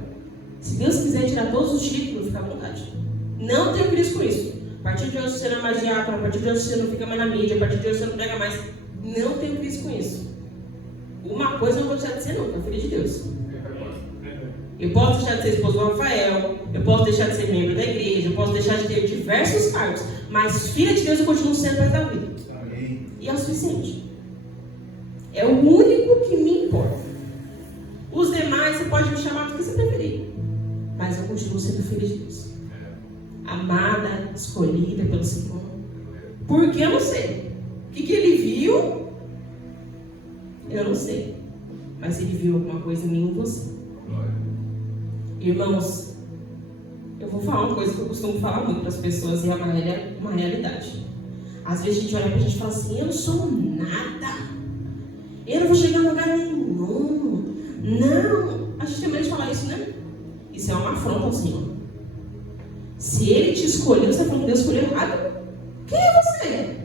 Se Deus quiser tirar todos os títulos, fica à vontade. Não tenho crise com isso. A partir de hoje você não é mais diácono, a partir de hoje você não fica mais na mídia, a partir de hoje você não prega mais. Não tenho crise com isso. Uma coisa eu não vou deixar de ser nunca, filha de Deus. Eu posso deixar de ser esposo do Rafael, eu posso deixar de ser membro da igreja, eu posso deixar de ter diversos cargos, mas filha de Deus eu continuo sendo para da vida. E é o suficiente. É o único que me importa. Os demais você pode me chamar do que você preferir, mas eu continuo sendo filha de Deus. Amada, escolhida pelo Senhor. Porque eu não sei. O que ele viu? Eu não sei. Mas ele viu alguma coisa em mim e em você. Irmãos, eu vou falar uma coisa que eu costumo falar muito para as pessoas e é uma realidade. Às vezes a gente olha para a gente e fala assim: eu não sou nada. Eu não vou chegar em lugar nenhum. Não. A gente tem medo de falar isso, né? Isso é uma afronta ao Senhor. Se Ele te escolheu, você falou que Deus escolheu errado. Quem é você?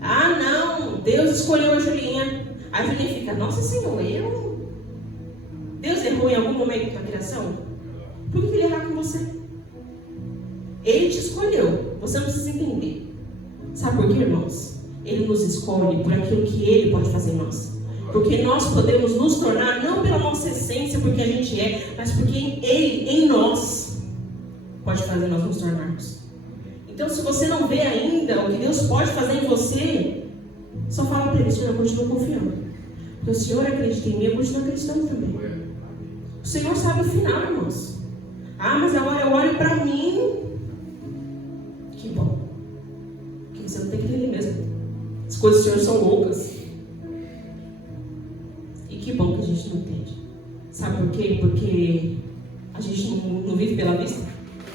Ah, não. Deus escolheu a Julinha. A Julinha fica: nossa, Senhor, Deus errou em algum momento na criação? Por que Ele errar com você? Ele te escolheu. Você não precisa entender. Sabe por quê, irmãos? Ele nos escolhe por aquilo que Ele pode fazer em nós. Porque nós podemos nos tornar, não pela nossa essência, porque a gente é, mas porque Ele, em nós, pode fazer nós nos tornarmos. Então, se você não vê ainda o que Deus pode fazer em você, só fala para Ele: Senhor, eu continuo confiando. Porque o Senhor acredita em mim, eu continuo acreditando também. O Senhor sabe o final, irmãos. Ah, mas agora eu olho para mim. Que bom. Que você não tem que entender mesmo. As coisas do Senhor são loucas. E que bom que a gente não entende. Sabe por quê? Porque a gente não vive pela vista.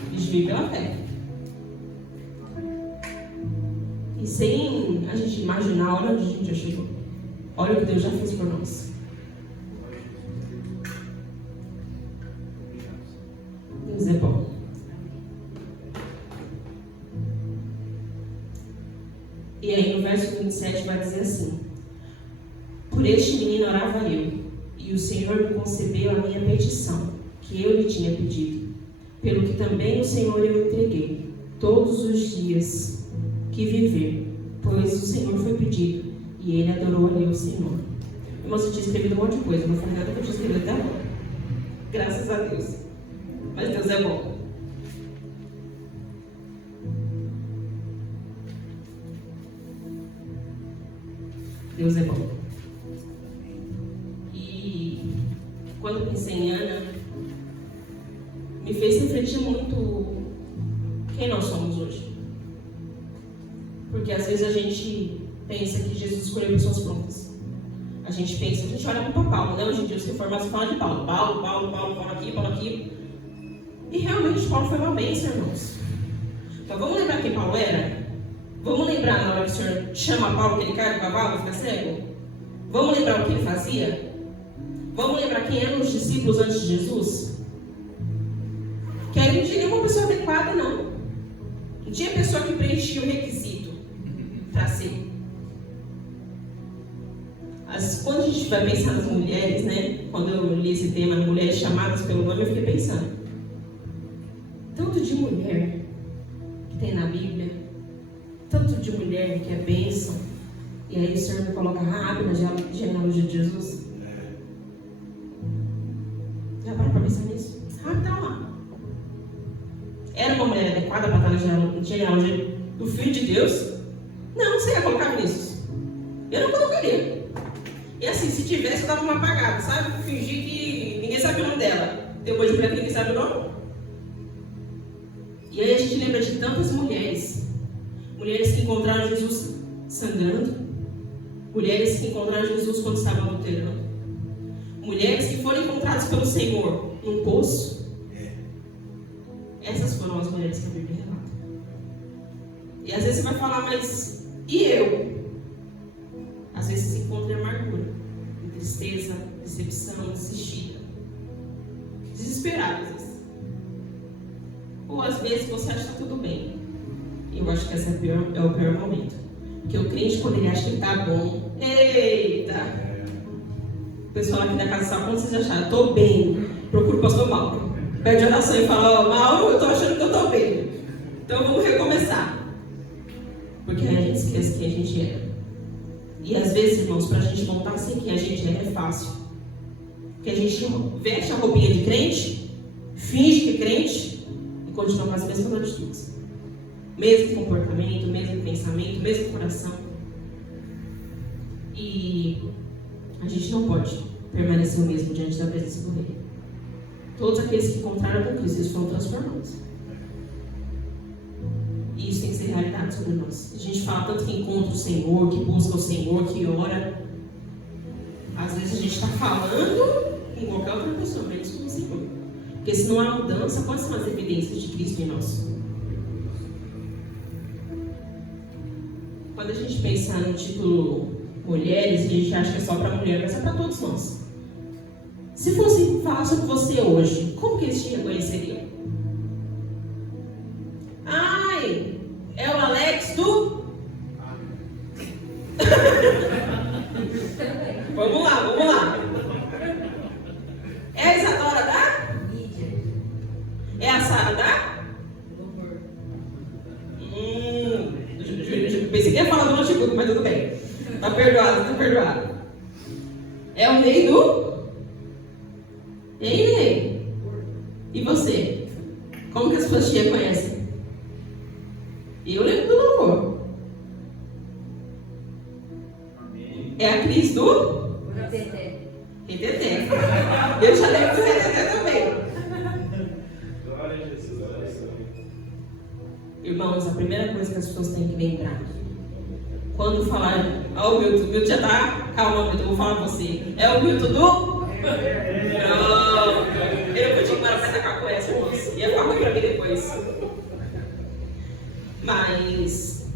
A gente vive pela fé. E sem a gente imaginar, olha onde a gente já chegou. Olha o que Deus já fez por nós. Deus é bom. E aí no verso 27 vai dizer assim: por este menino orava eu, e o Senhor me concebeu a minha petição, que eu lhe tinha pedido, pelo que também o Senhor eu entreguei, todos os dias que viver, pois o Senhor foi pedido, e ele adorou ali o Senhor. Irmãos, eu tinha escrevido um monte de coisa, não foi nada que eu tinha escrevido até agora. Graças a Deus. Mas Deus é bom. Deus é bom. E quando eu pensei em Ana, me fez refletir muito quem nós somos hoje. Porque às vezes a gente pensa que Jesus escolheu pessoas prontas. A gente olha para Paulo, né? Hoje em dia os reformados falam de Paulo. Paulo aqui. E realmente Paulo foi uma bênção, irmãos. Então vamos lembrar quem Paulo era? Vamos lembrar na hora que o Senhor chama Paulo, que ele cai do cavalo e fica cego? Vamos lembrar o que ele fazia? Vamos lembrar quem eram os discípulos antes de Jesus? Que aí não tinha nenhuma pessoa adequada, não. Não tinha pessoa que preenchia o requisito para ser. Quando a gente vai pensar nas mulheres, né? Quando eu li esse tema, mulheres chamadas pelo nome, eu fiquei pensando: tanto de mulher que tem na Bíblia, tanto de mulher que é bênção, e aí o Senhor me coloca Raabe na genealogia de Jesus. Já parou para pensar nisso? Raabe está lá. Era uma mulher adequada para estar na genealogia do Filho de Deus? Não, você ia colocar Vinícius. Eu não colocaria. E assim, se tivesse, eu dava uma apagada, sabe? Fingir que ninguém sabe o nome dela. Depois de preto, ninguém sabe o nome. E aí a gente lembra de tantas mulheres. Mulheres que encontraram Jesus sangrando. Mulheres que encontraram Jesus quando estavam adulterando. Mulheres que foram encontradas pelo Senhor num poço. Essas foram as mulheres que a Bíblia relata. E às vezes você vai falar: mas e eu? Às vezes você se encontra em amargura, em tristeza, decepção, desistida, desesperada às vezes. Ou às vezes você acha que está tudo bem. Eu acho que esse é o pior momento. Porque o crente, quando ele acha que está bom, eita! O pessoal aqui da casa sabe quando vocês acharam: estou bem. Procura o pastor Mauro. Pede oração e fala: Mauro, eu estou achando que eu estou bem. Então vamos recomeçar. Porque a gente esquece quem a gente é. E às vezes, irmãos, para a gente voltar a ser quem a gente é fácil. Porque a gente veste a roupinha de crente, finge que é crente e continua com as mesmas atitudes. Mesmo comportamento, mesmo pensamento, mesmo coração. E a gente não pode permanecer o mesmo diante da presença do Rei. Todos aqueles que encontraram com Cristo, eles foram transformados. E isso tem que ser realidade sobre nós. A gente fala tanto que encontra o Senhor, que busca o Senhor, que ora. Às vezes a gente está falando com qualquer outra pessoa, menos com o Senhor. Porque se não há mudança, quais são as evidências de Cristo em nós? Quando a gente pensa no título mulheres, a gente acha que é só para mulher, mas é para todos nós. Se fosse falar sobre você hoje, como que eles te reconheceriam? Ai, é o Alex do... Vamos lá. É a Isadora da? É a Sara da? Pensei que ia falar do notebook, mas tudo bem. Tá perdoado. É o Ney do? Ei, Ney? E você? Como que as pessoas te reconhecem? Eu lembro do louvor. É a Cris do? RTT. Eu já lembro do RTT também. Glória a Jesus. Irmãos, a primeira coisa que as pessoas têm que lembrar, quando falar, o Milton já tá, calma, Milton, eu vou falar pra você. É o Milton do? Não, eu vou te parar pra atacar com essa, irmãos. Ia falar pra mim depois. Mas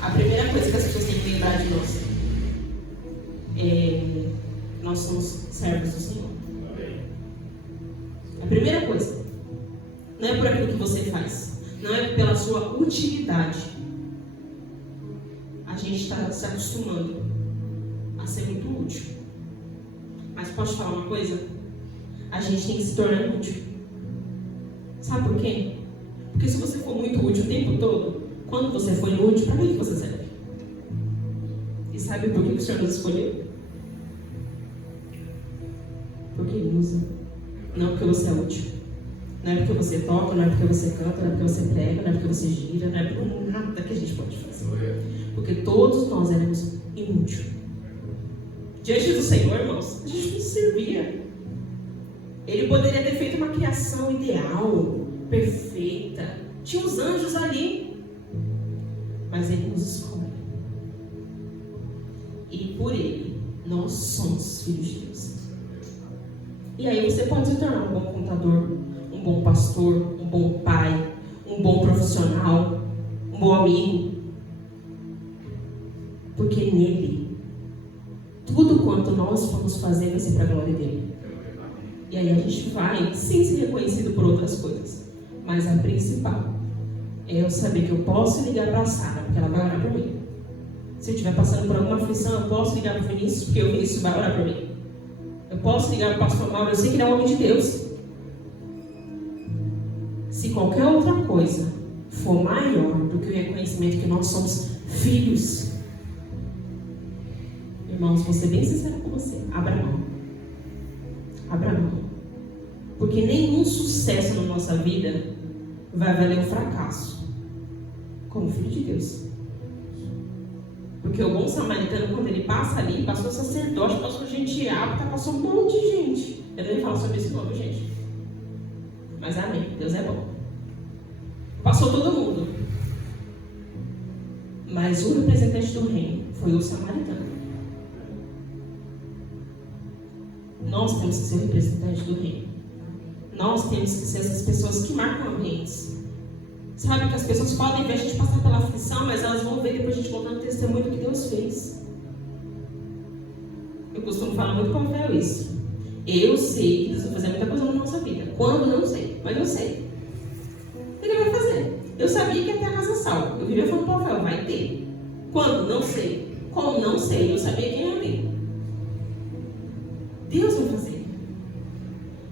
a primeira coisa que as pessoas têm que lembrar de nós é: nós somos servos do Senhor. A primeira coisa, não é por aquilo que você faz, não é pela sua utilidade. A gente está se acostumando a ser muito útil. Mas posso te falar uma coisa? A gente tem que se tornar inútil. Sabe por quê? Porque se você for muito útil o tempo todo, quando você for inútil, para que você serve? E sabe por que o Senhor nos escolheu? Porque Ele usa. Não porque você é útil. Não é porque você toca, não é porque você canta, não é porque você prega, não é porque você gira, não é por nada que a gente pode fazer. Porque todos nós éramos inúteis. Diante do Senhor, irmãos, a gente não servia. Ele poderia ter feito uma criação ideal, perfeita. Tinha os anjos ali. Mas Ele nos escolhe. E por Ele, nós somos filhos de Deus. E aí você pode se tornar um bom contador, um bom pastor, um bom pai, um bom profissional, um bom amigo. Porque nele, tudo quanto nós formos fazer vai ser para a glória dele. E aí a gente vai, sim, ser reconhecido por outras coisas. Mas a principal é eu saber que eu posso ligar para a Sara, porque ela vai orar por mim. Se eu estiver passando por alguma aflição, eu posso ligar para o Vinícius, porque o Vinícius vai orar por mim. Eu posso ligar para o pastor Mauro, eu sei que ele é um homem de Deus. Se qualquer outra coisa for maior do que o reconhecimento que nós somos filhos, irmãos, vou ser bem sincero com você, abra mão. Abra mão. Porque nenhum sucesso na nossa vida vai valer um fracasso como filho de Deus. Porque o bom samaritano, quando ele passa ali, passou sacerdote, passou gente apta, passou um monte de gente. Eu não ia falar sobre esse nome, gente. Mas amém, Deus é bom. Passou todo mundo. Mas o representante do reino foi o samaritano. Nós temos que ser o representante do reino. Nós temos que ser essas pessoas que marcam ambientes. Sabe que as pessoas podem ver a gente passar pela aflição, mas elas vão ver depois a gente contando o testemunho do que Deus fez. Eu costumo falar muito com o Rafael isso. Eu sei que Deus vai fazer muita coisa na nossa vida. Quando, não sei, mas eu sei. Ele vai fazer. Eu sabia que ia ter a casa salva. Eu vivia falando para o Rafael, vai ter. Quando? Não sei. Como? Não sei. Eu sabia quem ia ter. Deus vai fazer.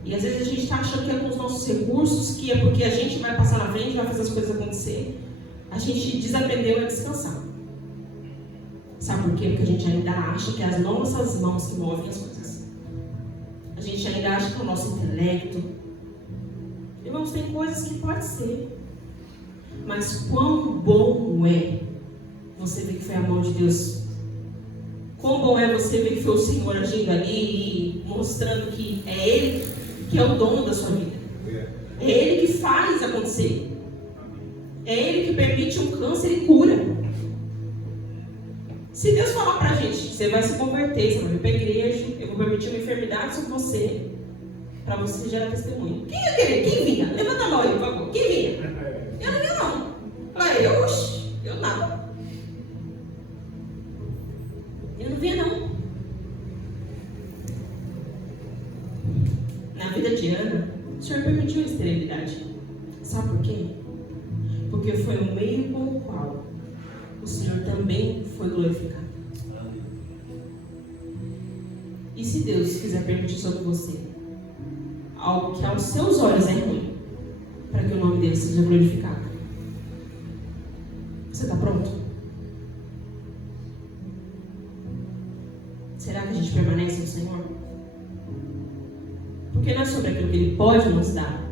E às vezes a gente está achando que é com os nossos recursos, que é porque a gente vai passar na frente e vai fazer as coisas acontecer. A gente desaprendeu a descansar. Sabe por quê? Porque a gente ainda acha que é as nossas mãos que movem as coisas. A gente ainda acha que é o nosso intelecto. Irmãos, tem coisas que pode ser. Mas quão bom é você ver que foi a mão de Deus. Quão bom é você ver que foi o Senhor agindo ali e mostrando que é Ele que é o dono da sua vida. É Ele que faz acontecer. É Ele que permite um câncer e cura. Se Deus falar pra gente, você vai se converter, você vai vir pra igreja, eu vou permitir uma enfermidade sobre você, pra você gerar testemunho. Quem ia querer? Quem vinha? Levanta a mão aí, por favor. Quem vinha? Eu não vinha, não. Falei, eu nada. Eu não vinha, não. Na vida de Ana, o Senhor permitiu a esterilidade. Sabe por quê? Porque foi o meio com o qual o Senhor também foi glorificado. E se Deus quiser permitir sobre você algo que aos seus olhos é ruim, para que o nome dele seja glorificado, você está pronto? Será que a gente permanece no Senhor? Porque não é sobre aquilo que Ele pode nos dar,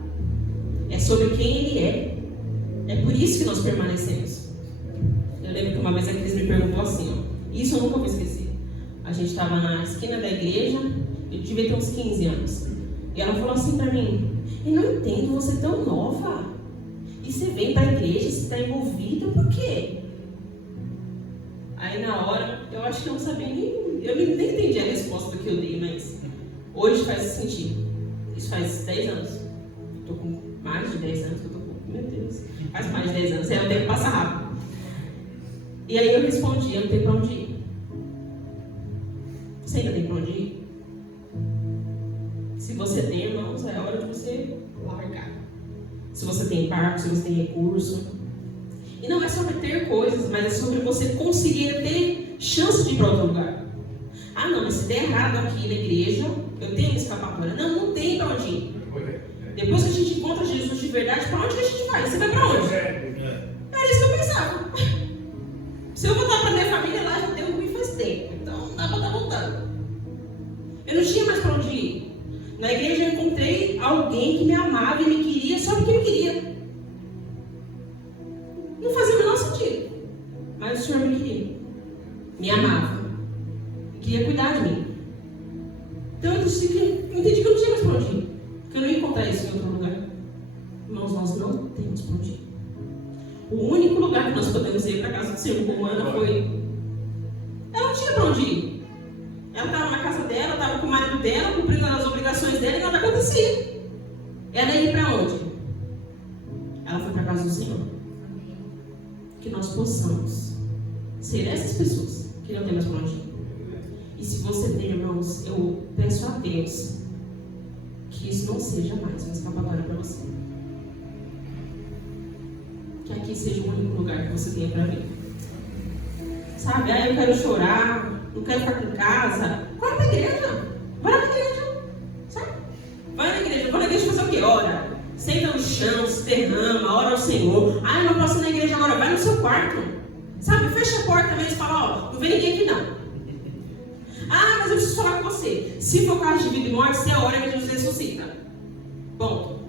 é sobre quem Ele é. É por isso que nós permanecemos. Eu lembro que uma vez a Cris me perguntou assim, ó, isso eu nunca vou esquecer. A gente estava na esquina da igreja, eu devia ter uns 15 anos. E ela falou assim pra mim, eu não entendo, você é tão nova. E você vem pra igreja, você está envolvida, por quê? Aí na hora, eu acho que eu não sabia eu nem entendi a resposta que eu dei, mas hoje faz sentido. Isso faz 10 anos. Estou com mais de 10 anos que eu tô com, meu Deus, faz mais de 10 anos, o tempo passa rápido. E aí eu respondi, eu não tenho pra onde ir. Você ainda tem pra onde ir? Se você tem, irmãos, é hora de você largar. Se você tem parque, se você tem recurso. E não é sobre ter coisas, mas é sobre você conseguir ter chance de ir para outro lugar. Ah, não, mas se der errado aqui na igreja, eu tenho uma escapatória. Não tem para onde ir. Depois que a gente encontra Jesus de verdade, para onde que a gente vai? Você vai para onde? Era isso que eu pensava. Se eu voltar para minha família lá, já deu ruim faz tempo. Então não dá para estar voltando. Eu não tinha mais para onde ir. Na igreja eu encontrei alguém que me amava e me queria só porque me queria. Não fazia o menor sentido. Mas o Senhor me queria. Me amava. Queria cuidar de mim. Então eu entendi que eu não tinha mais para onde ir. Que eu não ia encontrar isso em outro lugar. Irmãos, nós não temos para onde ir. O único lugar que nós podemos ir para a casa do Senhor com Ana foi... Ela não tinha para onde ir. Ela estava na casa dela, estava com o marido dela, cumprindo as obrigações dela e nada acontecia. Ela ia para onde? Ela foi para a casa do Senhor. Que nós possamos ser essas pessoas que não temos para onde ir. E se você tem, irmãos, eu peço a Deus que isso não seja mais uma escapatória para você. Que aqui seja o único lugar que você tenha para vir. Sabe? Eu quero chorar, não quero ficar em casa. Vai para a igreja. Vai na igreja. Sabe? Vai na igreja. Vai na igreja fazer o quê? Ora. Senta no chão, se derrama, ora ao Senhor. Ah, eu não posso ir na igreja agora. Vai no seu quarto. Sabe? Fecha a porta mesmo e fala, ó, não vem ninguém aqui não. Ah, mas eu preciso falar com você. Se for caso de vida e morte, se é a hora que Jesus ressuscita. Ponto.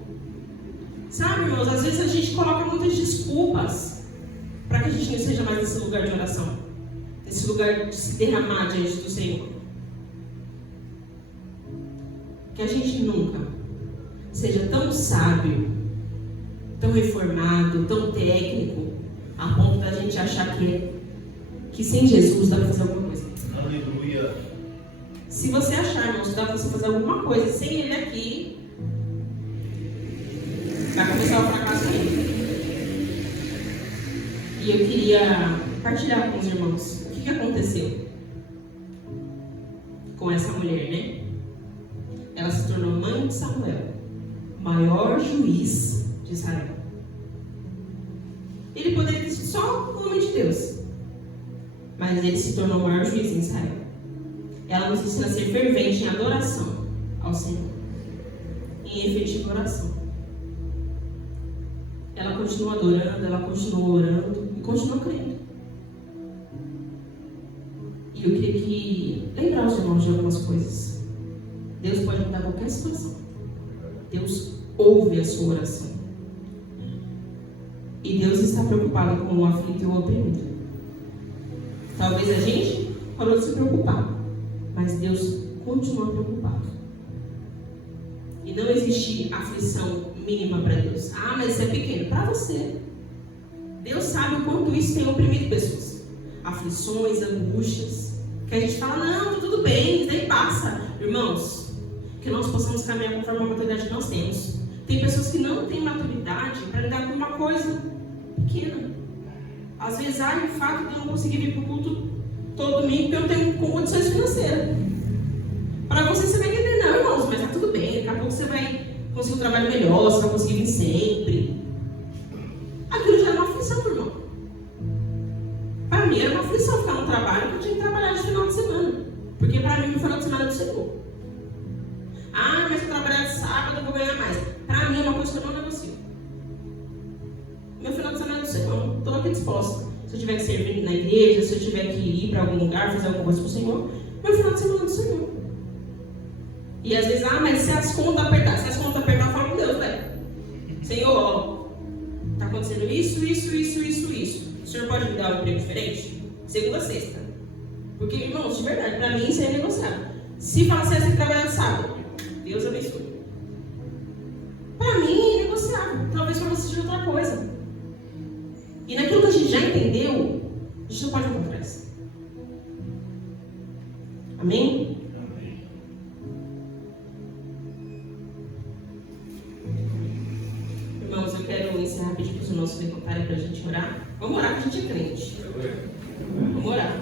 Sabe, irmãos, às vezes a gente coloca muitas desculpas para que a gente não seja mais nesse lugar de oração. Nesse lugar de se derramar diante do Senhor. Que a gente nunca seja tão sábio, tão reformado, tão técnico, a ponto da gente achar que sem Jesus dá para fazer alguma coisa. Aleluia. Se você achar, irmãos, que dá para você fazer alguma coisa sem Ele aqui, vai começar o fracasso aí. E eu queria partilhar com os irmãos o que aconteceu com essa mulher, né? Ela se tornou mãe de Samuel, maior juiz de Israel. Ele poderia ter sido só o homem de Deus, mas ele se tornou o maior juiz em Israel. Ela nos ensina a ser fervente em adoração ao Senhor, em efetiva oração. Ela continua adorando, ela continua orando e continua crendo. E eu queria que lembrar os irmãos de algumas coisas. Deus pode mudar qualquer situação. Deus ouve a sua oração. E Deus está preocupado com o aflito e o oprimido. Talvez a gente parou de se preocupar, mas Deus continua preocupado. E não existe aflição mínima para Deus. Ah, mas isso é pequeno. Para você. Deus sabe o quanto isso tem oprimido pessoas. Aflições, angústias. Que a gente fala, não, tudo bem, isso daí passa. Irmãos, que nós possamos caminhar conforme a maturidade que nós temos. Tem pessoas que não têm maturidade para lidar com uma coisa pequena. Às vezes, o fato de eu não conseguir vir para o culto todo domingo porque eu não tenho condições financeiras. Para você vai entender, não, irmãos, mas tá tudo bem. Daqui a pouco você vai conseguir um trabalho melhor, você vai conseguir vir sempre. Aquilo já é uma aflição, irmão. Para mim era uma aflição ficar no trabalho que eu tinha que trabalhar de final de semana. Porque para mim o final de semana é do Senhor. Ah, mas se eu trabalhar de sábado eu vou ganhar mais. Para mim é uma coisa que eu não negocio. Meu final de semana é do Senhor. Estou aqui disposta. Se eu tiver que servir na igreja, se eu tiver que ir para algum lugar, fazer alguma coisa para o Senhor, meu final de semana é do Senhor. E às vezes, mas se as contas apertar, eu falo com Deus, velho. Senhor, ó, tá acontecendo isso. O Senhor pode me dar um emprego diferente? Segunda a sexta. Porque, irmãos, de verdade, para mim isso é negociável. Se falar assim, você tem que trabalhar de sábado, Deus abençoe. Para mim é negociável. Talvez para você seja outra coisa. E naquilo que a gente já entendeu, a gente não pode voltar atrás. Amém? Irmãos, eu quero encerrar pedindo para os irmãos levantarem para a gente orar. Vamos orar, que a gente é crente. Vamos orar.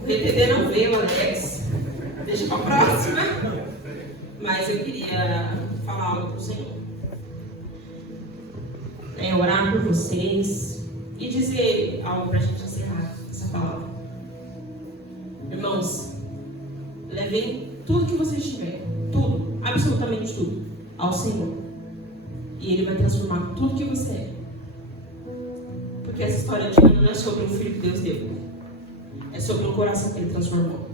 O RTD não veio, Alex. Deixa para a próxima. Mas eu queria falar algo para o Senhor. Orar por vocês e dizer algo para a gente encerrar essa palavra. Irmãos, levem tudo que vocês tiverem, tudo, absolutamente tudo, ao Senhor. E Ele vai transformar tudo que você é. Porque essa história de Ana não é sobre um filho que Deus deu. É sobre um coração que Ele transformou.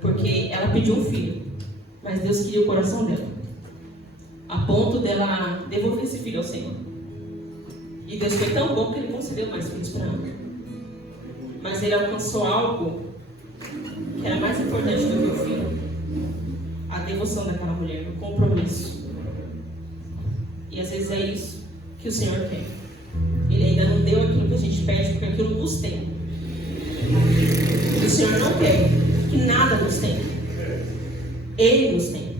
Porque ela pediu um filho, mas Deus queria o coração dela. A ponto dela devolver esse filho ao Senhor. E Deus foi tão bom que Ele concedeu mais filhos para ela. Mas Ele alcançou algo que era mais importante do que o filho. A devoção daquela mulher, o compromisso. E às vezes é isso que o Senhor quer. Ele ainda não deu aquilo que a gente pede, porque aquilo nos tem. O Senhor não quer que nada nos tenha. Ele nos tem.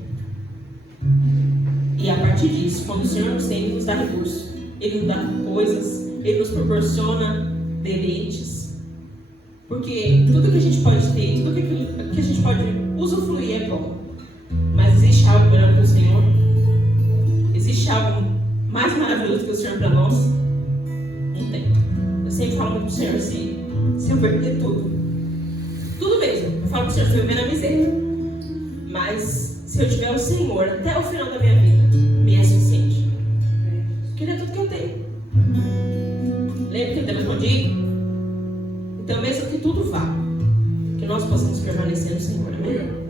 E a partir disso, quando o Senhor nos tem, Ele nos dá recursos. Ele nos dá coisas, Ele nos proporciona deleites. Porque tudo que a gente pode ter, tudo que a gente pode usufruir é bom. Mas existe algo melhor que o Senhor? Existe algo mais maravilhoso que o Senhor para nós? Não tem. Eu sempre falo para o Senhor, se eu perder tudo mesmo. Eu falo para o Senhor, se eu viver na miséria. Mas se eu tiver o Senhor até o final da minha vida, me é suficiente. Porque Ele é tudo que eu tenho. Lembra que Ele tem respondido? Então, mesmo que tudo vá, que nós possamos permanecer no Senhor. Amém?